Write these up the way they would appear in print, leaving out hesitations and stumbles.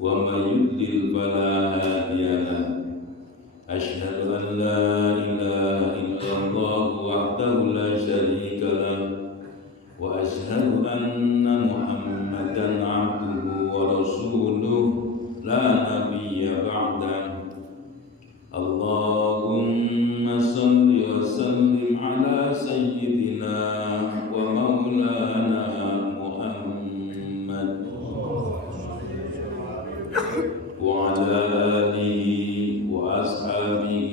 ومن يضلل فلا هادي له أشهد أن لا إله إلا الله وحده لا شريك له وأشهد أن محمدا عبده ورسوله لا نبي بعده اللهم صل وسلم على سيدنا ومولانا محمد وعلى آله وأصحابه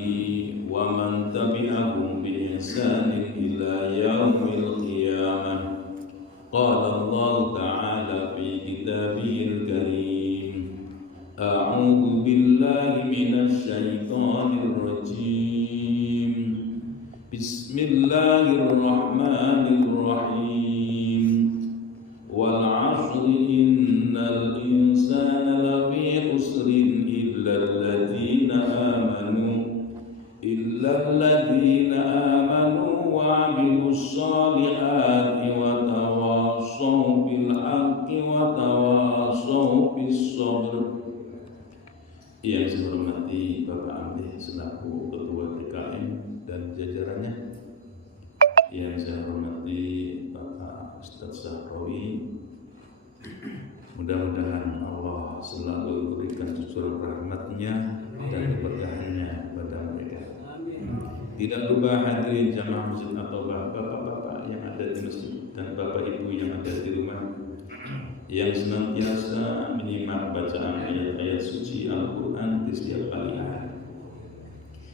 ومن تبعهم بإحسان إلى يوم القيامة قال الله تعالى في كتابه الكريم أعوذ بالله من الشيطان الرجيم بسم الله الرحمن الرحيم والعصر إن الإنسان لفي خسر إلا الذين آمنوا وعملوا الصالحات وتواصوا بالحق وتواصوا بالصبر. Yang saya hormati Bapak Amih selaku Ketua TKM dan jajarannya, yang saya hormati Bapak Ustadz Sahrawi, mudah-mudahan Allah selalu memberikan cucur rahmatnya dan keberkahannya pada mereka. Tidak lupa hadirin jamaah masjid atau bapak-bapak yang ada di masjid dan bapak ibu yang ada di rumah yang senantiasa menyimak bacaan ayat-ayat suci Al-Quran di setiap kali hari.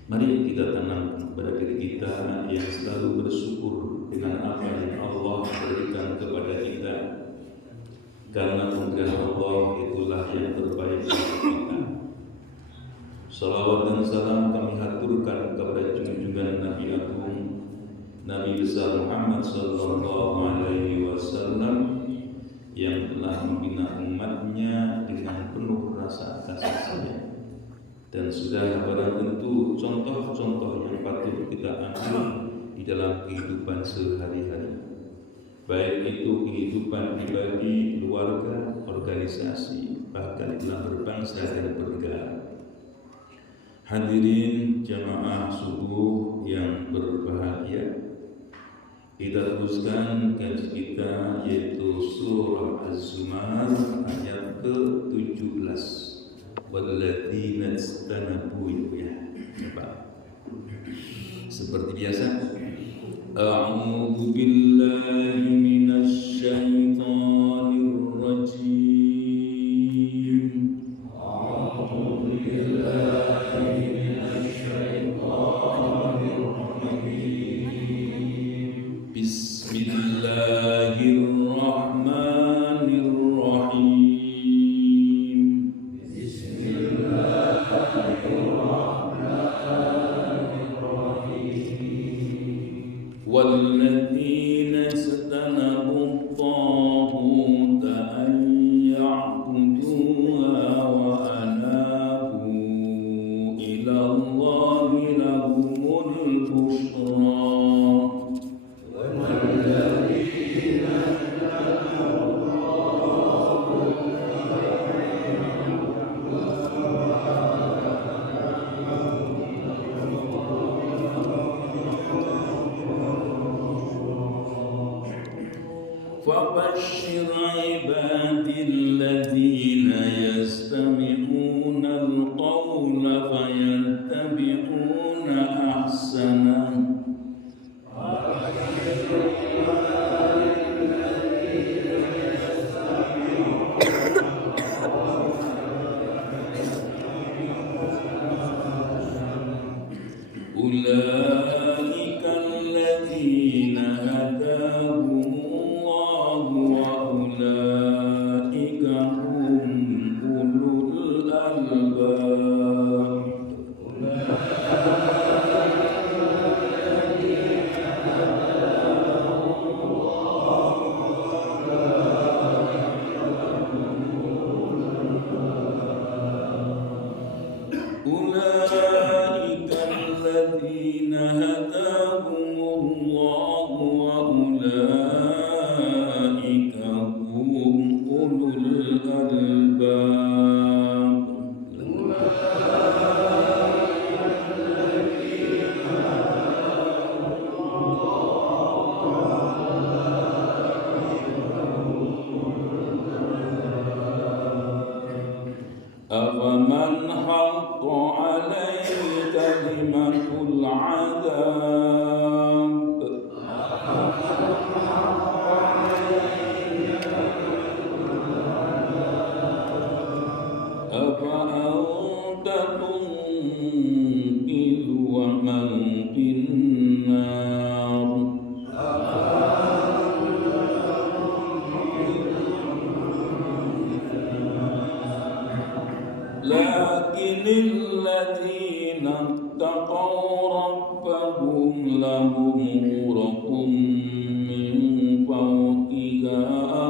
Mari kita tanamkan kepada diri kita yang selalu bersyukur dengan apa yang Allah berikan kepada kita, karena pemberian Allah itulah yang terbaik untuk kita. Salawat dan salam kami haturkan kepada junjungan Nabi Agung, Nabi besar Muhammad sallallahu alaihi wasallam yang telah membina umatnya dengan penuh rasa kasih sayang, dan sudah barang tentu contoh-contoh yang patut kita ambil di dalam kehidupan sehari-hari, baik itu kehidupan pribadi, keluarga, organisasi, bahkan dalam berbangsa dan bernegara. Hadirin jamaah subuh yang berbahagia, kita teruskan kaji kita yaitu surah Az-Zumar ayat ke-17. Walladzina istanabu ya. Seperti biasa, a'udzu billahi minasy syaithanir rajim. A'udzu billahi minasy syaithanir rajim. Bismillahirrahmanirrahim. Bismillahirrahmanirrahim. أفمن حق عليه كلمة العذاب أفأنت تنقذ ومن في النار لكن الذين اتقوا ربهم لهم غرف من فوقها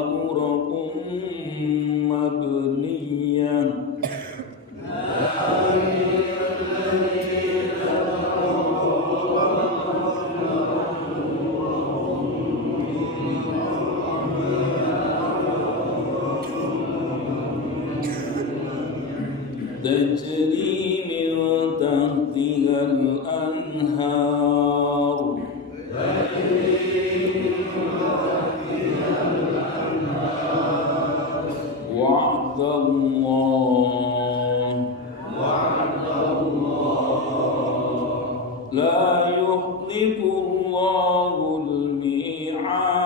غرف مبنية تجري من تحتها الأنهار وعد الله لا يخلف الله الميعاد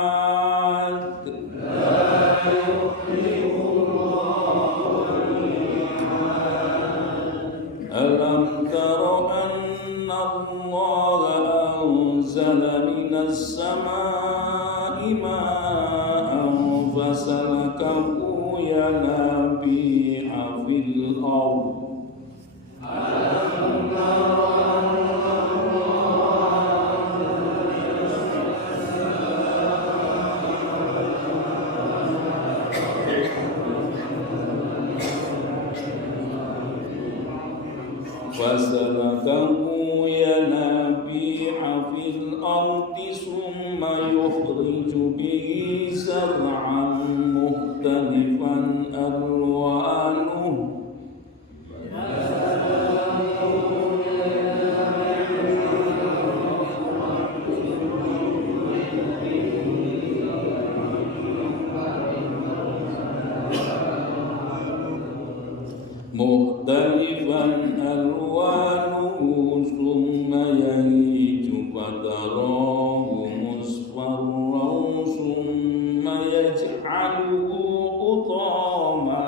ألم تر أن الله أنزل من السماء ماء فسلكه ينابيع في الأرض فسلكه ينابيع في الأرض ثم يخرج به زرعا مختلفا ألوانه ثم يهيج فتراه مصفرا ثم يجعله حطاما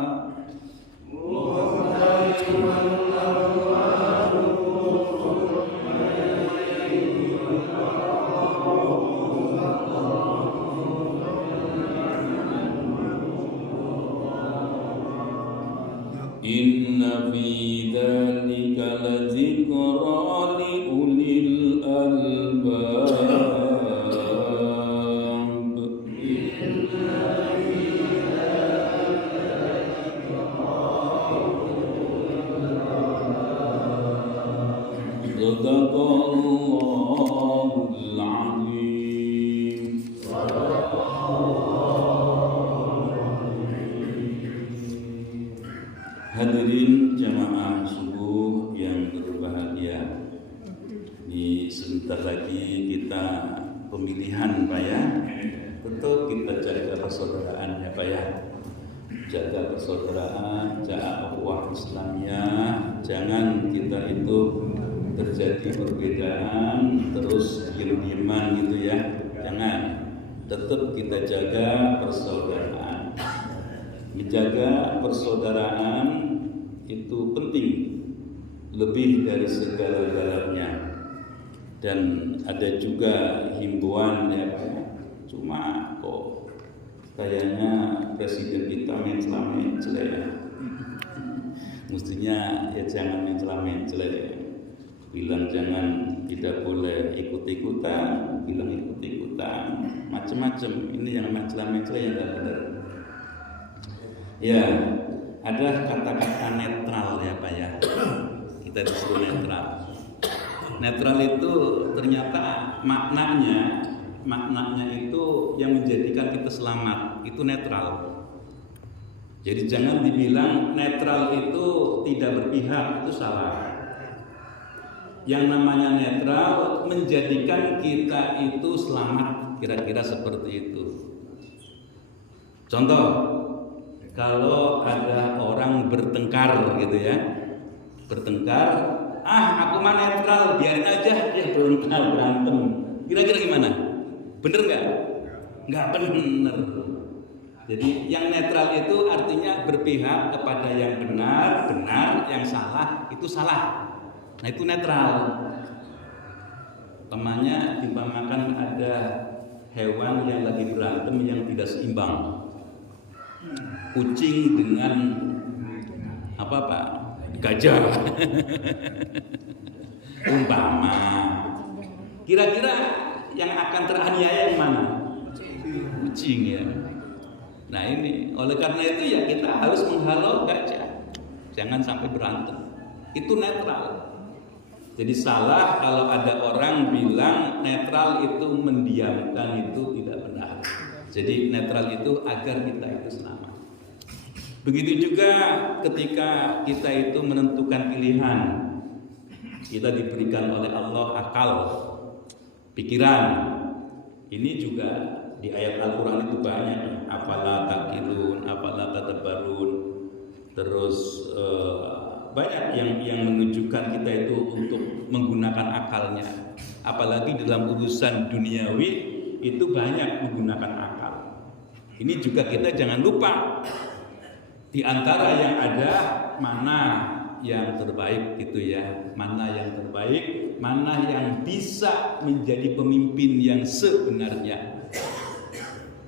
إن في ذلك لذكرى لأولي الألباب صدق الله العظيم. Hadirin jamaah subuh yang berbahagia, di sebentar lagi kita pemilihan Pak ya. Betul, kita jaga persaudaraan ya Pak ya. Jaga persaudaraan, jaga ukhuwah Islamiyah. Jangan kita itu terjadi perbedaan terus diem-dieman gitu ya. Jangan, tetap kita jaga persaudaraan. Menjaga persaudaraan itu penting, lebih dari segala-galanya. Dan ada juga himbauan ya Pak. Cuma kok kayaknya presiden kita mencela-mencela ya. Mestinya ya jangan mencela-mencela ya. Bilang jangan, tidak boleh ikut-ikutan, bilang ikut-ikutan, macam-macam. Ini yang mencela-mencela yang tidak benar. Ya, ada kata-kata netral ya Pak ya. Kita disuruh netral. Netral itu ternyata maknanya itu yang menjadikan kita selamat, itu netral. Jadi jangan dibilang netral itu tidak berpihak, itu salah. Yang namanya netral menjadikan kita itu selamat, kira-kira seperti itu. Contoh, kalau ada orang bertengkar gitu ya, bertengkar, aku mah netral, biarin aja dia bertengkar berantem. Kira-kira gimana? Bener nggak? Nggak bener. Jadi yang netral itu artinya berpihak kepada yang benar, yang salah itu salah. Nah itu netral. Diumpamakan ada hewan yang lagi berantem yang tidak seimbang. Kucing dengan apa Pak? Gajah. Umpama. Kira-kira yang akan teraniaya yang mana? Kucing ya. Nah ini, oleh karena itu ya kita harus menghalau gajah. Jangan sampai berantem. Itu netral. Jadi salah kalau ada orang bilang netral itu mendiamkan, itu tidak benar. Jadi netral itu agar kita itu selamat. Begitu juga ketika kita itu menentukan pilihan. Kita diberikan oleh Allah akal, pikiran. Ini juga di ayat Al-Quran itu banyak. Afala taqilun, afala tadabbarun. Terus banyak yang menunjukkan kita itu untuk menggunakan akalnya. Apalagi dalam urusan duniawi itu banyak menggunakan akal. Ini juga kita jangan lupa. Di antara yang ada mana yang terbaik gitu ya, mana yang terbaik, mana yang bisa menjadi pemimpin yang sebenarnya.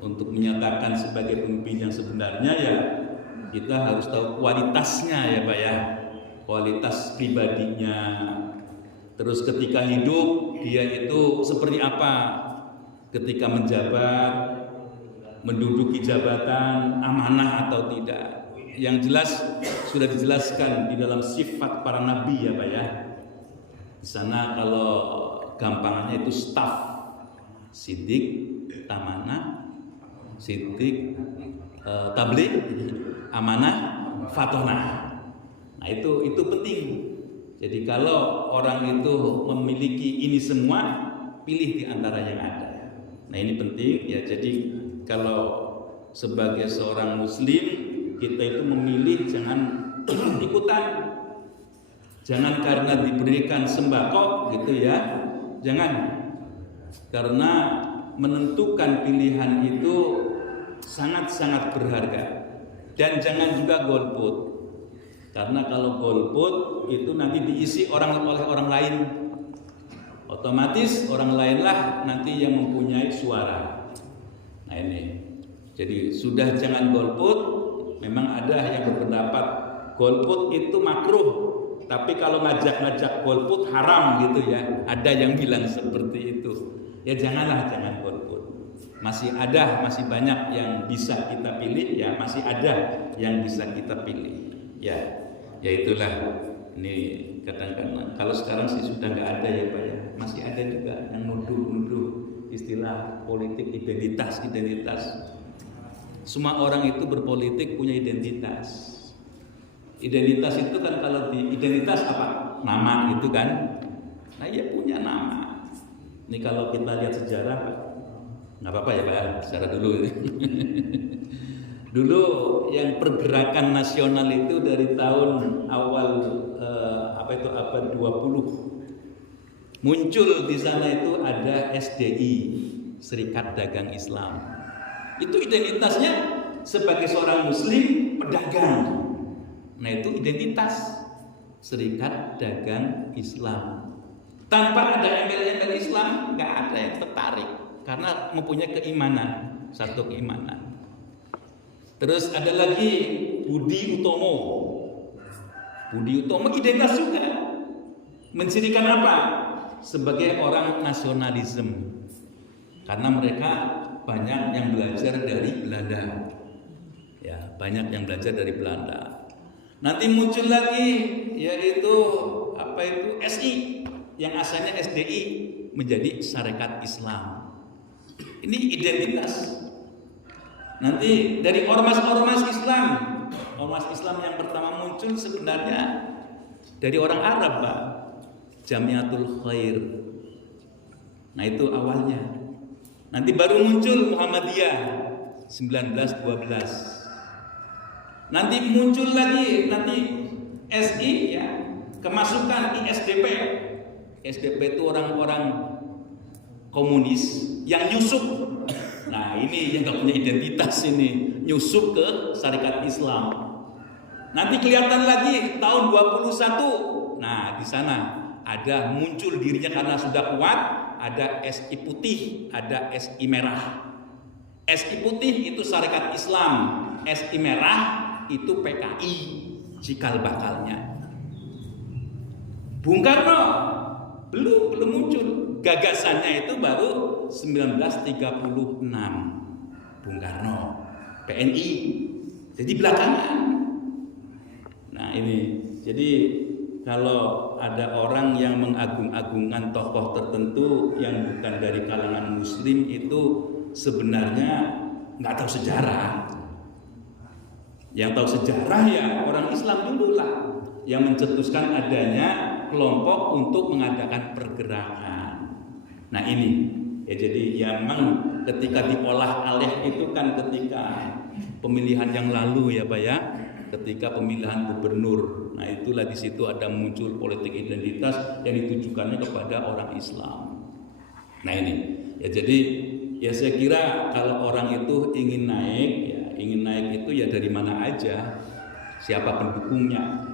Untuk menyatakan sebagai pemimpin yang sebenarnya ya kita harus tahu kualitasnya ya Pak ya, kualitas pribadinya. Terus ketika hidup dia itu seperti apa, ketika menjabat, menduduki jabatan, amanah atau tidak. Yang jelas sudah dijelaskan di dalam sifat para nabi ya Pak ya. Di sana kalau gampangannya itu staf, sidik, amanah, sidik, tabligh, amanah, fatonah. Nah itu penting. Jadi kalau orang itu memiliki ini semua, pilih di antara yang ada. Nah ini penting ya. Jadi kalau sebagai seorang muslim kita itu memilih jangan ikutan. Jangan karena diberikan sembako gitu ya. Jangan. Karena menentukan pilihan itu sangat-sangat berharga. Dan jangan juga golput. Karena kalau golput itu nanti diisi oleh orang lain. Otomatis orang lainlah nanti yang mempunyai suara. Nah ini. Jadi sudah jangan golput. Memang ada yang berpendapat golput itu makruh. Tapi kalau ngajak-ngajak golput haram gitu ya. Ada yang bilang seperti itu. Ya jangan golput. Masih banyak yang bisa kita pilih ya, masih ada yang bisa kita pilih. Ya itulah. Ini kadang-kadang kalau sekarang sih sudah nggak ada ya Pak ya. Masih ada juga yang nuduh istilah politik identitas. Semua orang itu berpolitik punya identitas. Identitas itu kan kalau di identitas apa? Nama itu kan. Nah ya punya nama. Ini kalau kita lihat sejarah, nggak apa-apa ya Pak, sejarah dulu. Dulu yang pergerakan nasional itu dari tahun awal abad 20 muncul di sana itu ada SDI, Serikat Dagang Islam. Itu identitasnya sebagai seorang muslim pedagang. Nah itu identitas Serikat Dagang Islam. Tanpa ada embel-embel Islam nggak ada yang tertarik karena mempunyai keimanan, satu keimanan. Terus ada lagi Budi Utomo. Budi Utomo identitas juga. Mencirikan apa? Sebagai orang nasionalisme. Karena mereka banyak yang belajar dari Belanda. Ya, banyak yang belajar dari Belanda. Nanti muncul lagi yaitu SI yang asalnya SDI menjadi Syarikat Islam. Ini identitas. Nanti dari ormas Islam yang pertama muncul sebenarnya dari orang Arab, Pak. Jamiatul Khair. Nah, itu awalnya. Nanti baru muncul Muhammadiyah 1912. Nanti muncul lagi SI ya, kemasukan ISDP. SDP itu orang-orang komunis yang nyusup. Nah ini yang gak punya identitas ini, nyusup ke syarikat Islam. Nanti kelihatan lagi tahun 21. Nah di sana ada muncul dirinya karena sudah kuat. Ada SI putih, ada SI merah. SI putih itu syarikat Islam, SI merah itu PKI, cikal bakalnya. Bung Karno belum muncul, gagasannya itu baru 1936. Bung Karno, PNI, jadi belakangan. Nah ini, jadi kalau ada orang yang mengagung-agungkan tokoh tertentu yang bukan dari kalangan Muslim itu sebenarnya nggak tahu sejarah. Yang tahu sejarah ya orang Islam dulu lah yang mencetuskan adanya kelompok untuk mengadakan pergerakan. Nah ini ya, jadi ya memang ketika diolah alih itu kan ketika pemilihan yang lalu ya Pak ya, ketika pemilihan gubernur. Nah itulah di situ ada muncul politik identitas yang ditujukannya kepada orang Islam. Nah ini ya, jadi ya saya kira kalau orang itu ingin naik itu ya dari mana aja, siapa pendukungnya.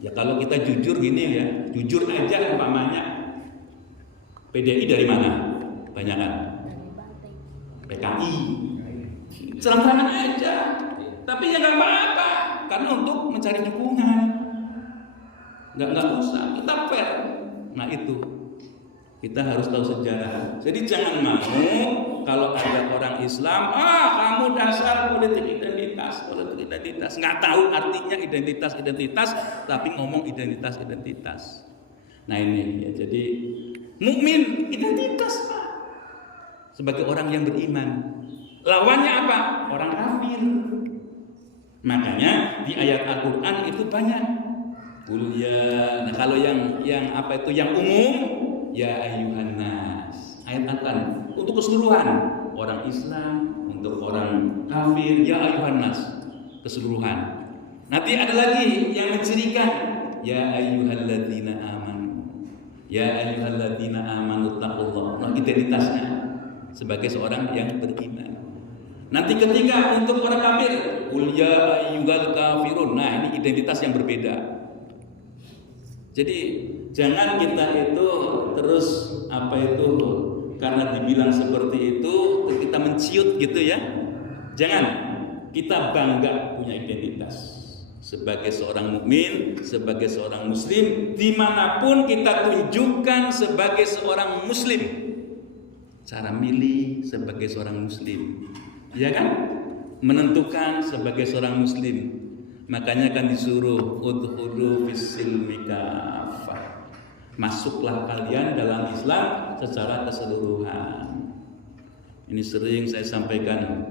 Ya kalau kita jujur gini ya, jujur aja umpamanya PDI dari mana? Banyakan PKI, serang-serangan aja. Tapi ya nggak apa-apa, karena untuk mencari dukungan, nggak usah, kita fair. Nah itu kita harus tahu sejarah. Jadi jangan mau kalau ada orang Islam, kamu dasar politik identitas, nggak tahu artinya identitas, tapi ngomong identitas. Nah ini ya, jadi mukmin identitas Pak, sebagai orang yang beriman. Lawannya apa? Orang kafir. Makanya di ayat Al-Quran itu banyak. Nah kalau yang apa itu yang umum, ya ayyuhan nas. Ayat Al-Quran untuk keseluruhan orang Islam, untuk orang kafir, ya ayyuhan nas, keseluruhan. Nanti ada lagi yang mencirikan, ya ayyuhalladzina amanu. Ya ayyuhalladzina amanu taqullah. Nah, identitasnya sebagai seorang yang beriman. Nanti ketika untuk orang kafir, qul ya ayyuhal kafirun. Nah, ini identitas yang berbeda. Jadi jangan kita itu terus karena dibilang seperti itu kita menciut gitu ya. Jangan, kita bangga punya identitas sebagai seorang mukmin, sebagai seorang muslim, dimanapun kita tunjukkan sebagai seorang muslim. Cara milih sebagai seorang muslim, ya kan? Menentukan sebagai seorang muslim. Makanya kan disuruh udkhulu fis-silmi kafah. Masuklah kalian dalam Islam secara keseluruhan. Ini sering saya sampaikan,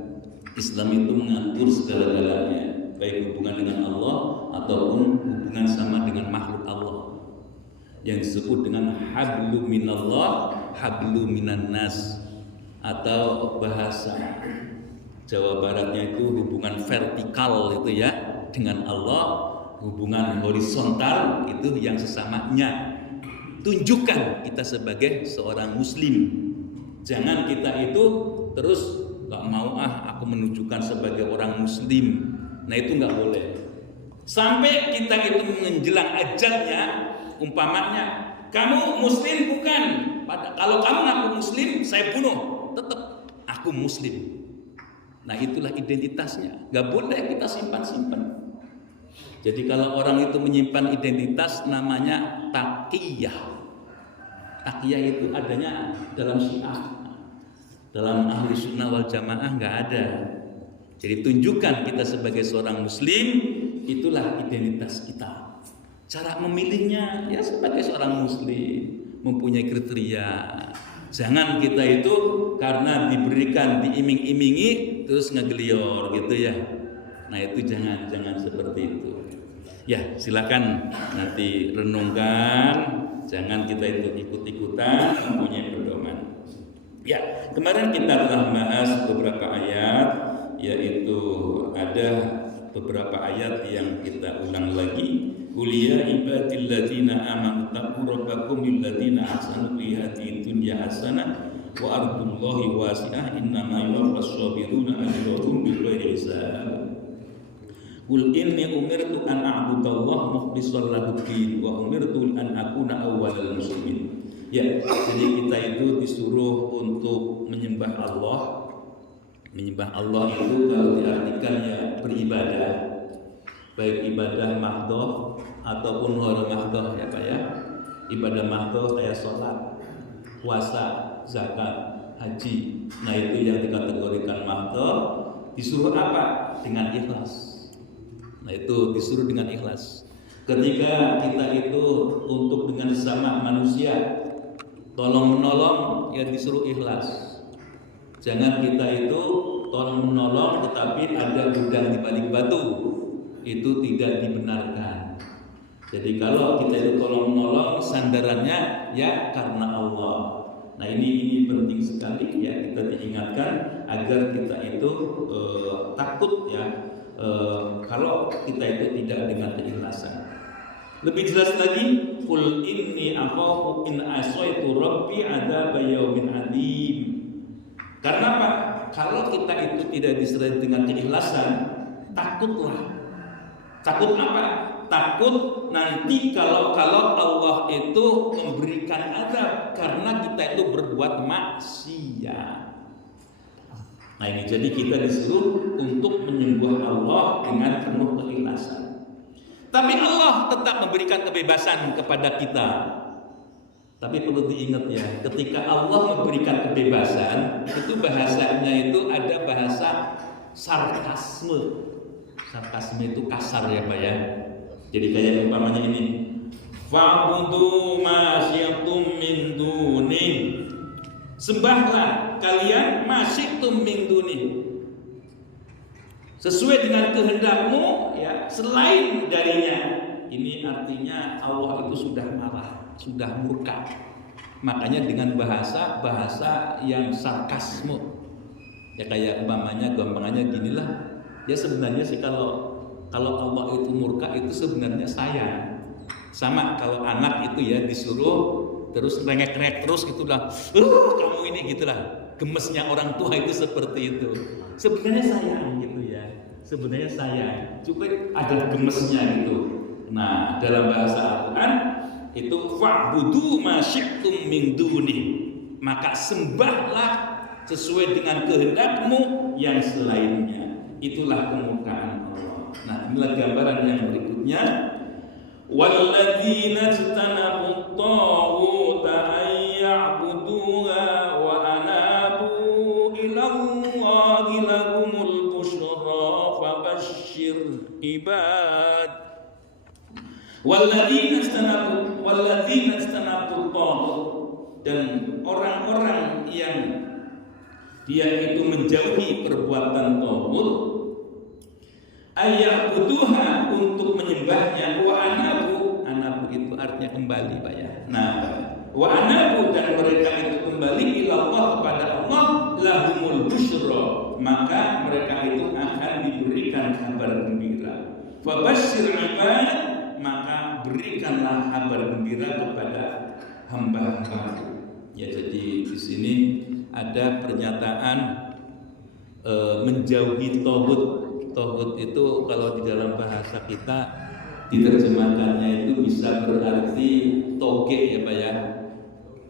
Islam itu mengatur segala-galanya, baik hubungan dengan Allah ataupun hubungan sama dengan makhluk Allah, yang disebut dengan hablu minallah, hablu minan nas, atau bahasa Jawa Baratnya itu hubungan vertikal itu ya dengan Allah, hubungan horizontal itu yang sesamanya. Tunjukkan kita sebagai seorang muslim. Jangan kita itu terus gak mau aku menunjukkan sebagai orang muslim. Nah itu gak boleh. Sampai kita itu menjelang ajalnya, umpamanya kamu muslim bukan? Kalau kamu ngaku muslim, saya bunuh. Tetap aku muslim. Nah itulah identitasnya. Gak boleh kita simpan-simpan. Jadi kalau orang itu menyimpan identitas namanya taqiyah. Taqiyah itu adanya dalam Syiah. Dalam ahli sunnah wal jamaah nggak ada. Jadi tunjukkan kita sebagai seorang muslim, itulah identitas kita. Cara memilihnya ya sebagai seorang muslim, mempunyai kriteria. Jangan kita itu karena diberikan, diiming-imingi terus ngegelior gitu ya. Nah itu jangan seperti itu. Ya silakan nanti renungkan. Jangan kita itu ikut-ikutan mempunyai pedoman. Ya, kemarin kita telah bahas beberapa ayat, yaitu ada beberapa ayat yang kita ulang lagi. Qul ya ibadilladzina amanu taqu rabbakum lilladzina ahsanu fi hadhihi dunya hasanah wa ardullahi wasi'ah innama yuwaffas sabiruna ajrahum bighairi hisab. Qul inni umirtu an a'budallaha mukhlishan lahud-din wa umirtu an akuna awwalal muslimin. Ya, jadi kita itu disuruh untuk menyembah Allah. Menyembah Allah itu kalau diartikan ya beribadah, baik ibadah mahdhah ataupun ghairu mahdhah ya Pak ya. Ibadah mahdhah kayak sholat, puasa, zakat, haji. Nah itu yang dikategorikan mahdhah. Disuruh apa? Dengan ikhlas. Nah itu disuruh dengan ikhlas. Ketika kita itu untuk dengan sesama manusia tolong menolong, ya disuruh ikhlas. Jangan kita itu tolong menolong tetapi ada gudang di balik batu. Itu tidak dibenarkan. Jadi kalau kita itu tolong menolong, sandarannya ya karena Allah. Nah ini penting sekali ya kita diingatkan agar kita itu takut ya kalau kita itu tidak dengan keikhlasan. Lebih jelas lagi, qul inni akhafu in asaitu rabbi adzab yaumin adzim. Karena apa? Kalau kita itu tidak disertai dengan keikhlasan, takutlah. Takut apa? Takut nanti kalau Allah itu memberikan azab karena kita itu berbuat maksiat. Nah ini jadi kita disuruh untuk menyembah Allah dengan penuh keikhlasan. Tapi Allah tetap memberikan kebebasan kepada kita. Tapi perlu diingat ya, ketika Allah memberikan kebebasan, itu bahasanya itu ada bahasa sarkasme. Sarkasme itu kasar ya Pak ya. Jadi kayak umpamanya ini, fa'budu ma syi'tum min duni. Sembahlah kalian ma syi'tum min duni. Sesuai dengan kehendakmu ya, selain darinya. Ini artinya Allah itu sudah marah, sudah murka. Makanya dengan bahasa yang sarkasme. Ya kayak umpamanya gampangannya ginilah. Ya sebenarnya sih kalau Allah itu murka itu sebenarnya sayang. Sama kalau anak itu ya disuruh terus rengek-rengek terus gitulah. Kamu ini gitulah. Gemesnya orang tua itu seperti itu. Sebenarnya sayang gitu ya. Sebenarnya sayang. Cuma ada gemesnya gitu. Nah, dalam bahasa Al-Quran itu fa'budu ma syi'tum min duni. Maka sembahlah sesuai dengan kehendakmu yang selainnya. Itulah kemurkaan Allah. Nah, inilah gambaran yang berikutnya. Walladzina ijtanabu at-taghuta an ya'buduha wa anabu ila Allahi lahumul busyra fabashshir ibad. Walladzina ijtanabu at-taghut, dan orang-orang yang dia itu menjauhi perbuatan taghut, ayyabuduha, untuk menyembahnya, wa anabu itu artinya kembali Pak ya. Nah, wa anabu, dan mereka itu kembali ila Allah, kepada Allah, lahumul busyra, maka mereka itu akan diberikan kabar gembira. Fabashshir ibad, maka berikanlah kabar gembira kepada hamba-hamba. Ya, jadi di sini ada pernyataan menjauhi taghut. Taghut itu kalau di dalam bahasa kita diterjemahkannya itu bisa berarti toge ya Pak ya.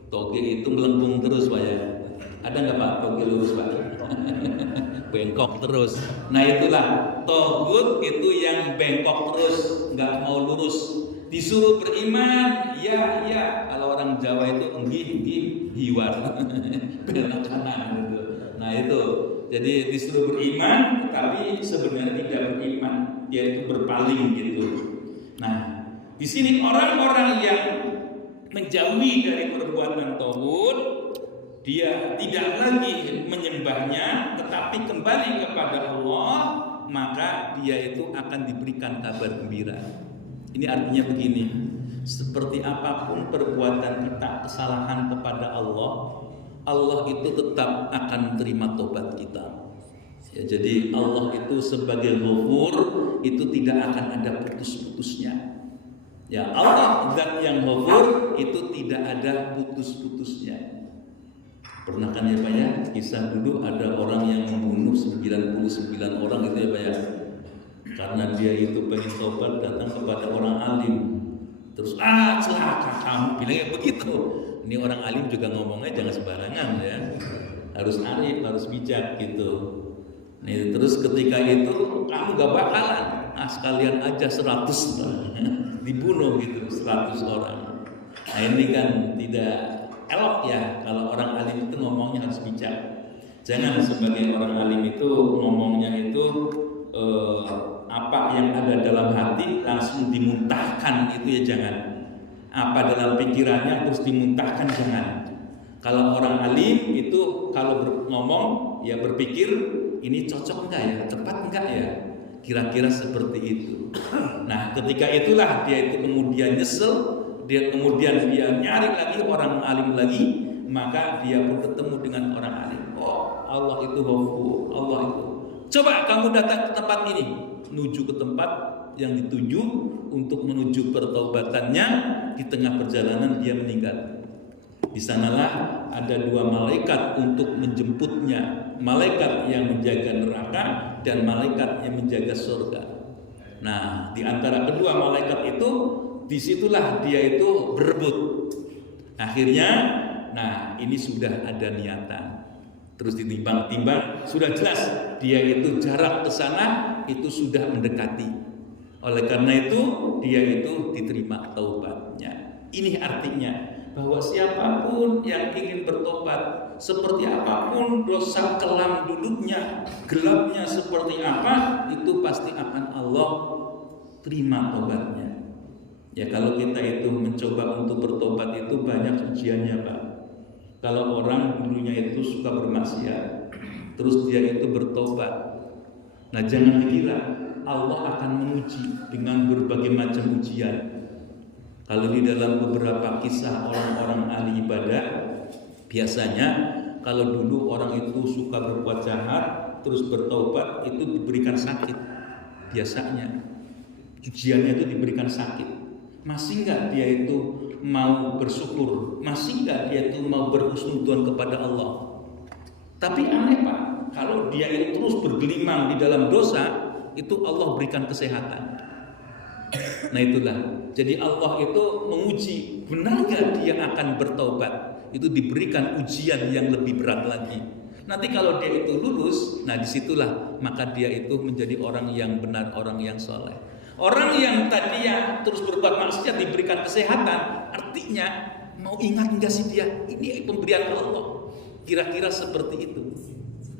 Toge itu melengkung terus Pak ya. Ada nggak Pak toge lurus Pak? Bengkok terus. Nah itulah taghut itu yang bengkok terus, nggak mau lurus. Disuruh beriman, ya. Kalau orang Jawa itu enggih hiwar, belok kanan gitu. Nah itu, jadi disuruh beriman, tapi sebenarnya tidak beriman, dia itu berpaling gitu. Nah, di sini orang-orang yang menjauhi dari perbuatan taghut, dia tidak lagi menyembahnya, tetapi kembali kepada Allah, maka dia itu akan diberikan kabar gembira. Ini artinya begini, seperti apapun perbuatan kita, kesalahan kepada Allah, Allah itu tetap akan terima tobat kita. Ya, jadi Allah itu sebagai Ghafur itu tidak akan ada putus-putusnya. Ya, Allah zat yang Ghafur itu tidak ada putus-putusnya. Pernah kan ya Pak ya, kisah dulu ada orang yang membunuh 99 orang gitu ya Pak ya. Karena dia itu pengen taubat, datang kepada orang alim. Terus celaka kamu, bilangnya begitu. Ini orang alim juga ngomongnya jangan sembarangan ya. Harus arif, harus bijak gitu. Nih, terus ketika itu kamu gak bakalan, sekalian aja 100 dibunuh gitu, 100 orang. Nah ini kan tidak elok ya, kalau orang alim itu ngomongnya harus bijak. Jangan sebagai orang alim itu ngomongnya itu apa yang ada dalam hati langsung dimuntahkan, itu ya jangan. Apa dalam pikirannya terus dimuntahkan, jangan. Kalau orang alim itu kalau ngomong ya berpikir ini cocok enggak ya, tepat enggak ya, kira-kira seperti itu. Nah ketika itulah dia itu kemudian nyesel, dia kemudian nyari lagi orang alim lagi, maka dia pun ketemu dengan orang alim. Oh Allah itu Ghafur, Allah itu. Coba kamu datang ke tempat ini, menuju ke tempat yang dituju untuk menuju pertaubatannya. Di tengah perjalanan dia meninggal. Di sanalah ada 2 malaikat untuk menjemputnya, malaikat yang menjaga neraka dan malaikat yang menjaga surga. Nah, di antara kedua malaikat itu, disitulah dia itu berebut. Akhirnya, nah ini sudah ada niatan. Terus ditimbang-timbang, sudah jelas dia itu jarak ke sana itu sudah mendekati. Oleh karena itu, dia itu diterima taubatnya. Ini artinya bahwa siapapun yang ingin bertobat, seperti apapun dosa kelam dulunya, gelapnya seperti apa, itu pasti akan Allah terima tobatnya. Ya kalau kita itu mencoba untuk bertobat itu banyak ujiannya Pak. Kalau orang dulunya itu suka bermaksiat, terus dia itu bertobat, nah jangan dikira Allah akan menguji dengan berbagai macam ujian. Kalau di dalam beberapa kisah orang-orang ahli ibadah, biasanya kalau dulu orang itu suka berbuat jahat, terus bertobat, itu diberikan sakit. Biasanya ujiannya itu diberikan sakit. Masih enggak dia itu mau bersyukur? Masih enggak dia itu mau berhusnudzon kepada Allah? Tapi aneh Pak, kalau dia itu terus bergelimang di dalam dosa, itu Allah berikan kesehatan. Nah itulah, jadi Allah itu menguji benar nggak dia akan bertobat. Itu diberikan ujian yang lebih berat lagi. Nanti kalau dia itu lulus, nah disitulah maka dia itu menjadi orang yang benar, orang yang soleh. Orang yang tadinya terus berbuat maksiat diberikan kesehatan, artinya mau ingat nggak sih dia ini pemberian Allah? Kira-kira seperti itu.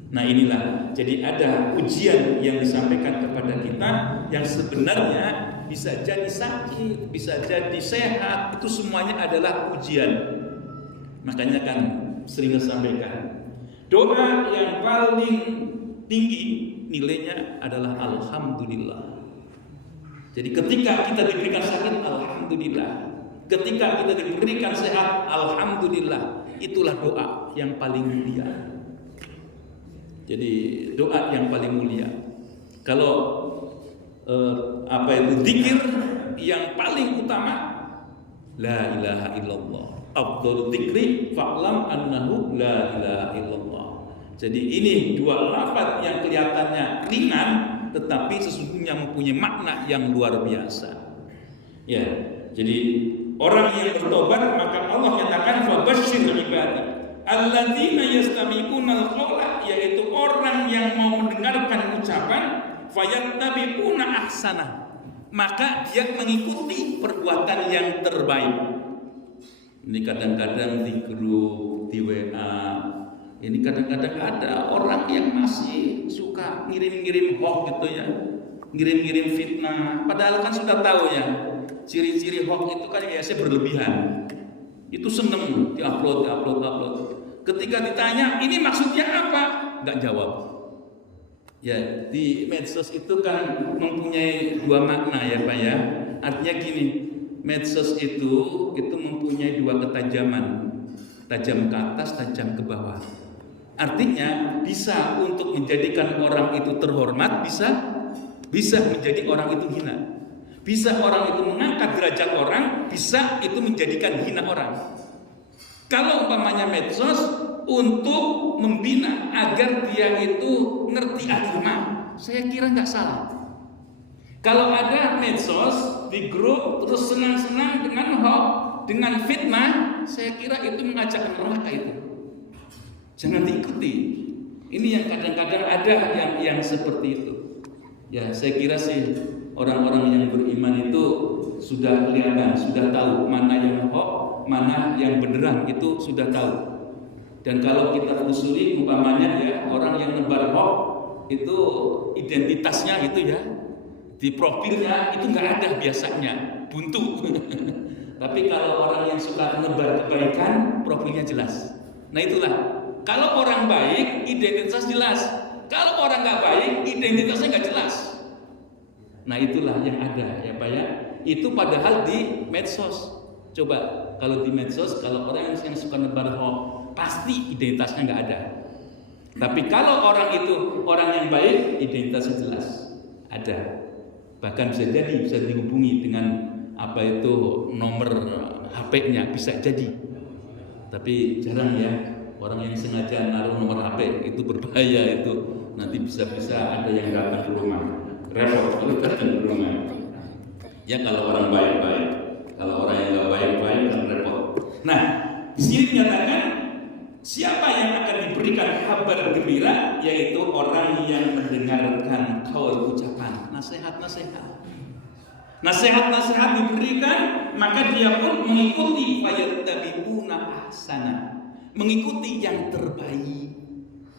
Nah inilah, jadi ada ujian yang disampaikan kepada kita yang sebenarnya bisa jadi sakit, bisa jadi sehat, itu semuanya adalah ujian. Makanya kan sering sampaikan, doa yang paling tinggi nilainya adalah Alhamdulillah. Jadi ketika kita diberikan sakit, Alhamdulillah. Ketika kita diberikan sehat, Alhamdulillah. Itulah doa yang paling mulia. Jadi doa yang paling mulia. Kalau apa itu zikir yang paling utama, la ilaha illallah. Afdhalul dzikri fa'lam annahu la ilaha illallah. Jadi ini 2 lafaz yang kelihatannya ringan, tetapi sesungguhnya mempunyai makna yang luar biasa. Ya, jadi orang yang bertobat maka Allah nyatakan fabashshir ibadi alladzina yastami'unal qawla, yaitu orang yang mau mendengarkan ucapan fayattabi'una ahsana, maka dia mengikuti perbuatan yang terbaik. Ini kadang-kadang di grup, di WA, ini kadang-kadang ada orang yang masih suka ngirim-ngirim hoax gitu ya, ngirim-ngirim fitnah, padahal kan sudah tahu ya ciri-ciri hoax itu kan biasanya berlebihan. Itu seneng diupload. Ketika ditanya ini maksudnya apa, nggak jawab. Ya di medsos itu kan mempunyai 2 makna ya Pak ya. Artinya gini, medsos itu mempunyai 2 ketajaman, tajam ke atas, tajam ke bawah. Artinya bisa untuk menjadikan orang itu terhormat, bisa menjadi orang itu hina. Bisa orang itu mengangkat derajat orang, bisa itu menjadikan hina orang. Kalau umpamanya medsos untuk membina agar dia itu ngerti agama, saya kira nggak salah. Kalau ada medsos di grup terus senang-senang dengan hoax, dengan fitnah, saya kira itu mengajak neraka itu. Jangan diikuti. Ini yang kadang-kadang ada yang seperti itu. Ya, saya kira sih orang-orang yang beriman itu sudah kelihatan, sudah tahu mana yang hoax, mana yang beneran, itu sudah tahu. Dan kalau kita telusuri umpamanya ya, orang yang nebar hoax itu identitasnya gitu ya, di profilnya itu nggak ada biasanya, buntu. Tapi kalau orang yang suka nebar kebaikan, profilnya jelas. Nah itulah, kalau orang baik identitas jelas, kalau orang nggak baik identitasnya nggak jelas. Nah itulah yang ada ya Pak ya. Itu padahal di medsos. Coba kalau di medsos, kalau orang yang suka nebar hoax, pasti identitasnya nggak ada. Tapi kalau orang itu orang yang baik, identitasnya jelas, ada. Bahkan bisa dihubungi dengan apa itu nomor HP-nya, bisa jadi. Tapi jarang ya orang yang sengaja naruh nomor HP, itu berbahaya itu. Nanti bisa-bisa ada yang datang ke rumah, repot kalau datang ke rumah. Ya kalau orang baik-baik, kalau orang yang nggak baik-baik kan repot. Nah, di sini dinyatakan siapa yang akan diberikan kabar gembira, yaitu orang yang mendengarkan kaul ucapan, nasihat diberikan, maka dia pun mengikuti fayattabi'una ahsana, mengikuti yang terbaik.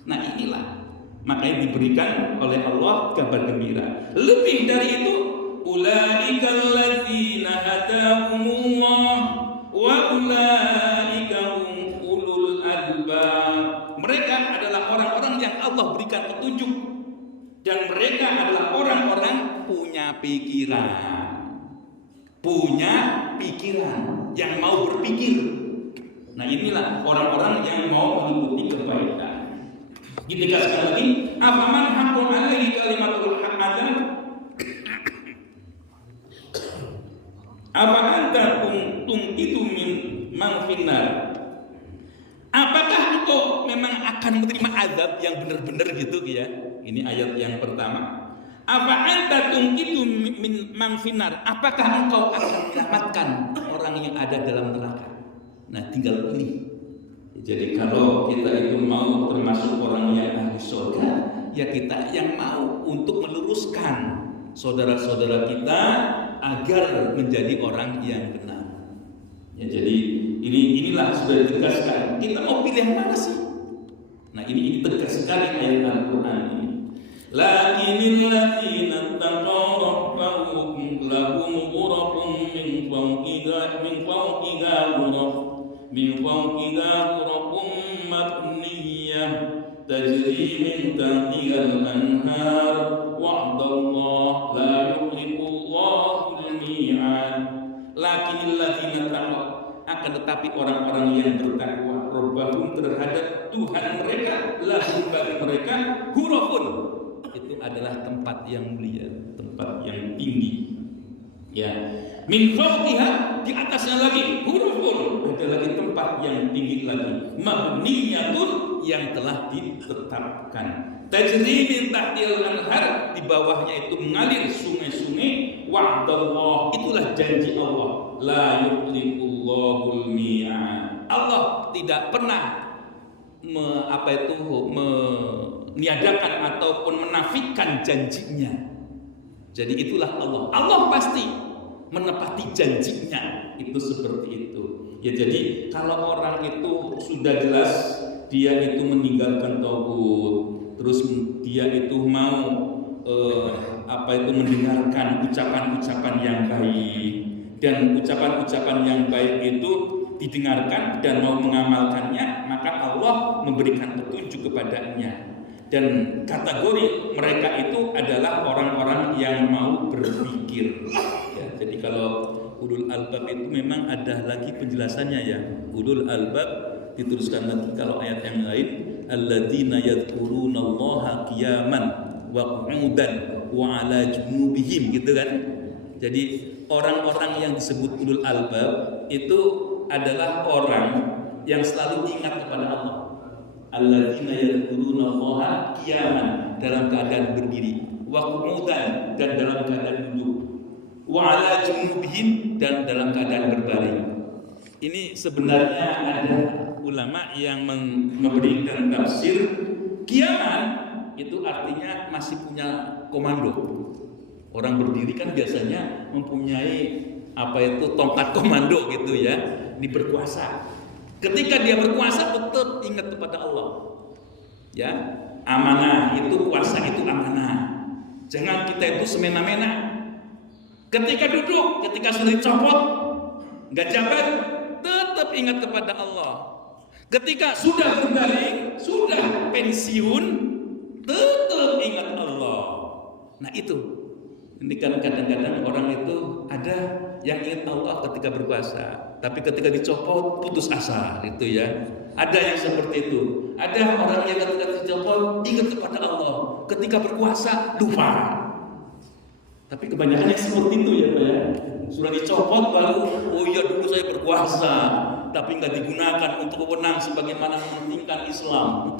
Nah inilah makanya diberikan oleh Allah kabar gembira. Lebih dari itu, ulaikal ladzina hadahumullah wa ulaika hum ulul albab. Mereka adalah orang-orang yang Allah berikan petunjuk, dan mereka adalah orang-orang punya pikiran yang mau berpikir. Nah inilah orang-orang yang mau mengikuti kebaikan. Ditegaskan lagi, afaman haqqun alaihi kalimatul haqq, apa anta itu min man finnar. Apakah engkau memang akan menerima azab yang benar-benar gitu ya? Ini ayat yang pertama. Apa anta itu min man finnar. Apakah engkau akan menyelamatkan orang yang ada dalam neraka? Nah, tinggal pilih. Jadi kalau kita itu mau termasuk orang yang ahli surga, ya kita yang mau untuk meluruskan saudara-saudara kita agar menjadi orang yang benar. Ya, jadi inilah sudah ditegaskan. Kita mau pilih yang mana sih? Nah ini tegas sekali ayat Al-Quran ini. Lakinil ladzina taqaw rabbahum lahum ghurafun min fawqiha ghurafun mabniyah tajri min tahtihal anhar wa'dallah la yukhliqullahu al-mi'ad. Lakinil ladzina taqaw, akan tetapi orang-orang yang bertakwa rabbahum terhadap Tuhan mereka, lahum bagi mereka ghurafun, itu adalah tempat yang mulia, tempat yang tinggi. Ya, min fawqiha, di atasnya lagi ghurafun, ada lagi tempat yang tinggi lagi, mabniyatun, yang telah ditetapkan. Tajri min tahtihal anhar, di bawahnya itu mengalir sungai-sungai. Wa'dallah, itulah janji Allah. La yukhliqullahul mi'ad. Allah tidak pernah meniadakan ataupun menafikan janjinya. Jadi itulah Allah. Allah pasti menepati janjinya. Itu seperti itu. Ya jadi kalau orang itu sudah jelas dia itu meninggalkan tauhid, terus dia itu mau mendengarkan ucapan-ucapan yang baik, dan ucapan-ucapan yang baik itu didengarkan dan mau mengamalkannya, maka Allah memberikan petunjuk kepadanya. Dan kategori mereka itu adalah orang-orang yang mau berpikir. Ya, jadi kalau ulul albab itu memang ada lagi penjelasannya ya. Ulul albab diteruskan lagi kalau ayat yang lain, alladzina yadhkurunallaha qiyaman wa qu'udan wa 'ala junubihim, gitu kan. Jadi orang-orang yang disebut ulul albab itu adalah orang yang selalu ingat kepada Allah. Alladzina yadhkurunallaha qiyaman, dalam keadaan berdiri, wa qu'udan, dan dalam keadaan duduk, wa 'ala junubihim, dan dalam keadaan berbaring. Ini sebenarnya ada ulama yang memberikan tafsir qiyaman itu artinya masih punya komando. Orang berdiri kan biasanya mempunyai tongkat komando gitu ya. Ini berkuasa. Ketika dia berkuasa tetap ingat kepada Allah. Ya, amanah itu, kuasa itu amanah. Jangan kita itu semena-mena. Ketika duduk, ketika sudah dicopot, nggak jabat, tetap ingat kepada Allah. Ketika sudah berbaring, sudah pensiun, tetap ingat Allah. Nah itu, ini kan kadang-kadang orang itu ada yang ingat Allah ketika berpuasa, tapi ketika dicopot putus asa, gitu ya. Ada yang seperti itu. Ada orang yang ketika dicopot ingat kepada Allah, ketika berpuasa lupa. Tapi kebanyakan yang seperti itu ya Pak ya. Sudah dicopot baru, oh iya dulu saya berpuasa, tapi nggak digunakan untuk wewenang sebagaimana mementingkan Islam.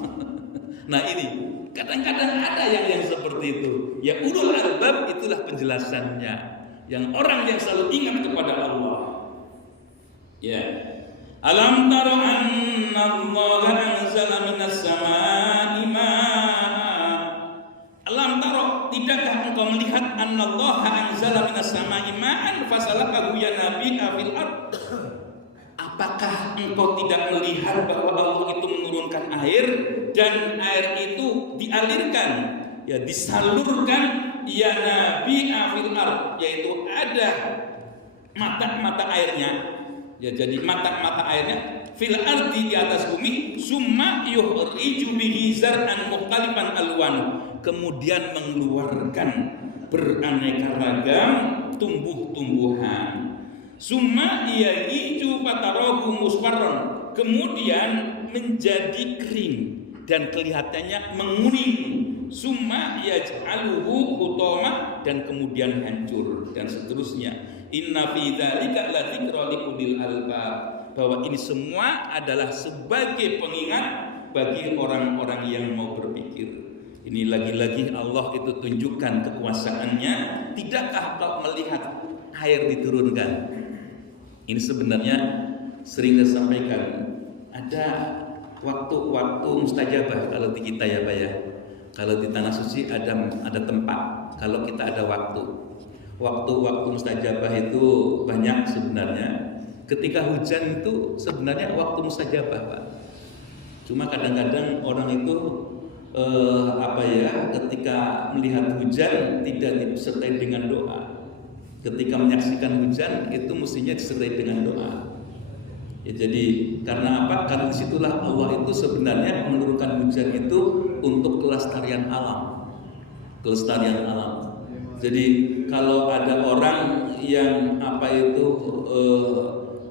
Nah ini kadang-kadang ada yang seperti itu. Ya ulul albab itulah penjelasannya. Yang orang yang selalu ingat kepada Allah. Ya. Alam taro anna Allah anzala minas samaa'i ma'an. Alam taro, tidakkah engkau melihat anna Allah anzala minas samaa'i ma'an fasalakahu yanabi'a fil ard? Apakah engkau tidak melihat bahwa Allah itu menurunkan air dan air itu dialirkan, ya disalurkan, yanabi'a fil ard, yaitu ada mata-mata airnya, ya jadi mata-mata airnya fil ardi, di atas bumi, summa yuhriju bihi zar'an mukhtalifan alwanu, kemudian mengeluarkan beraneka ragam tumbuh-tumbuhan. Summa yahiju fatarahu musfarron, kemudian menjadi kering dan kelihatannya menguning. Summa yaj'aluhu hutama, dan kemudian hancur, dan seterusnya. Inna fi dzalika la dzikra liulil albab, bahwa ini semua adalah sebagai pengingat bagi orang-orang yang mau berpikir. Ini lagi-lagi Allah itu tunjukkan kekuasaannya. Tidakkah kau melihat air diturunkan? Ini sebenarnya sering saya sampaikan, ada waktu-waktu mustajabah kalau di kita ya Pak ya. Kalau di tanah suci ada tempat, kalau kita ada waktu mustajabah itu banyak sebenarnya. Ketika hujan itu sebenarnya waktu mustajabah Pak. Cuma kadang-kadang orang itu ketika melihat hujan tidak disertai dengan doa. Ketika menyaksikan hujan itu mestinya disertai dengan doa. Ya, jadi karena apa? Karena disitulah Allah itu sebenarnya menurunkan hujan itu untuk kelestarian alam. Kelestarian alam. Jadi kalau ada orang yang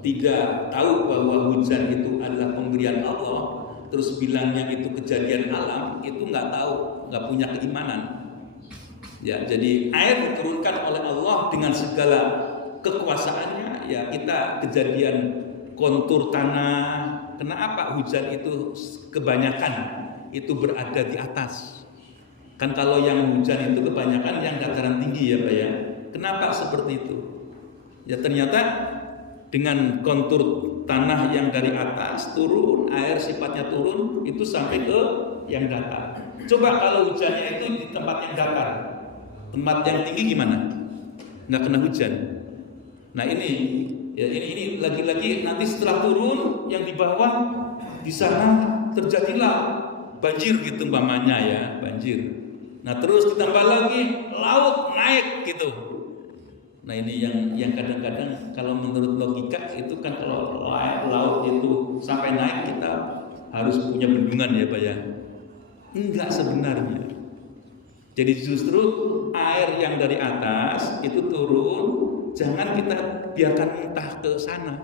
tidak tahu bahwa hujan itu adalah pemberian Allah, terus bilangnya itu kejadian alam, itu nggak tahu, nggak punya keimanan. Ya, jadi air diturunkan oleh Allah dengan segala kekuasaannya. Ya, kita kejadian kontur tanah. Kenapa hujan itu kebanyakan itu berada di atas? Kan kalau yang hujan itu kebanyakan yang dataran tinggi ya Pak ya. Kenapa seperti itu? Ya ternyata dengan kontur tanah yang dari atas turun, air sifatnya turun itu sampai ke yang datar. Coba kalau hujannya itu di tempat yang datar, tempat yang tinggi gimana? Nggak kena hujan. Nah ini lagi-lagi nanti setelah turun yang di bawah di sana terjadilah banjir gitu umpamanya ya, banjir. Nah terus ditambah lagi laut naik gitu. Nah ini yang kadang-kadang kalau menurut logika itu kan kalau laut itu sampai naik kita harus punya bendungan ya Pak ya. Enggak sebenarnya. Jadi justru air yang dari atas itu turun, jangan kita biarkan mentah ke sana.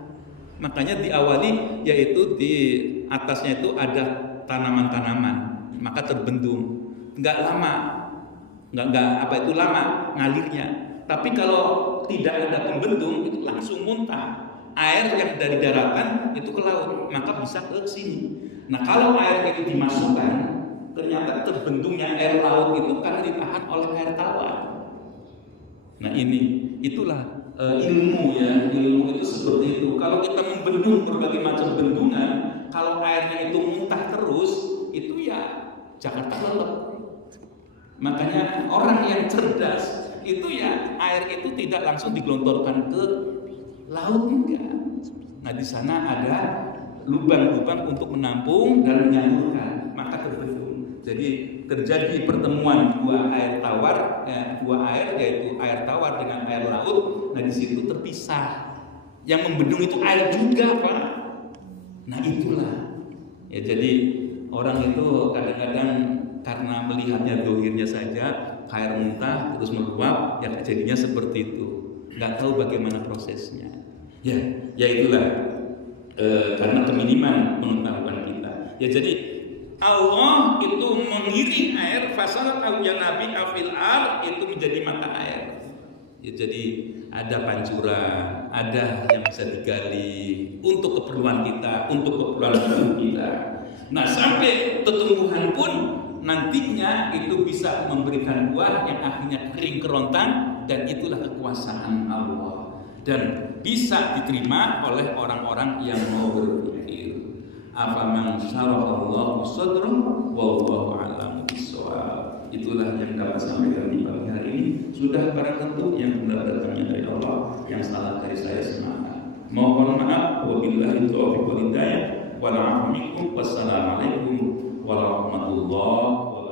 Makanya diawali yaitu di atasnya itu ada tanaman-tanaman, maka terbendung. Nggak lama, nggak lama ngalirnya. Tapi kalau tidak ada pembendung itu langsung muntah. Air yang dari daratan itu ke laut, maka bisa ke sini. Nah kalau air itu dimasukkan, ternyata terbendungnya air laut itu karena ditahan oleh air tawar. Nah itulah ilmu ya, ilmu itu seperti itu. Kalau kita membendung berbagai macam bendungan, kalau airnya itu muntah terus, itu ya Jakarta lelep. Makanya orang yang cerdas itu ya air itu tidak langsung digelontorkan ke laut, enggak. Nah di sana ada lubang-lubang untuk menampung dan menyalurkan, maka terbendung. Jadi terjadi pertemuan dua air tawar, dua air yaitu air tawar dengan air laut. Nah di situ terpisah. Yang membendung itu air juga, Pak. Nah itulah. Ya jadi orang itu kadang-kadang karena melihatnya dohirnya saja, air muntah terus meluap, ya jadinya seperti itu. Nggak tahu bagaimana prosesnya. Ya itulah karena keminiman pengetahuan kita. Ya jadi Allah itu mengiring air fasalat al-janabi afil ar itu menjadi mata air. Ya jadi ada pancuran, ada yang bisa digali untuk keperluan kita, untuk keperluan hidup kita. Nah sampai tumbuhan pun nantinya itu bisa memberikan buah yang akhirnya kering kerontang, dan itulah kekuasaan Allah dan bisa diterima oleh orang-orang yang mau berpikir. Afaman syarahallahu sadran wallahu a'lam bishawab. Itulah yang dapat sampaikan di pagi hari ini. Sudah barang tentu yang benar datangnya dari Allah, yang salah dari saya semata. Mohon maaf, wabillahi taufiq wal hidayah. Wassalamualaikum warahmatullahi wabarakatuh.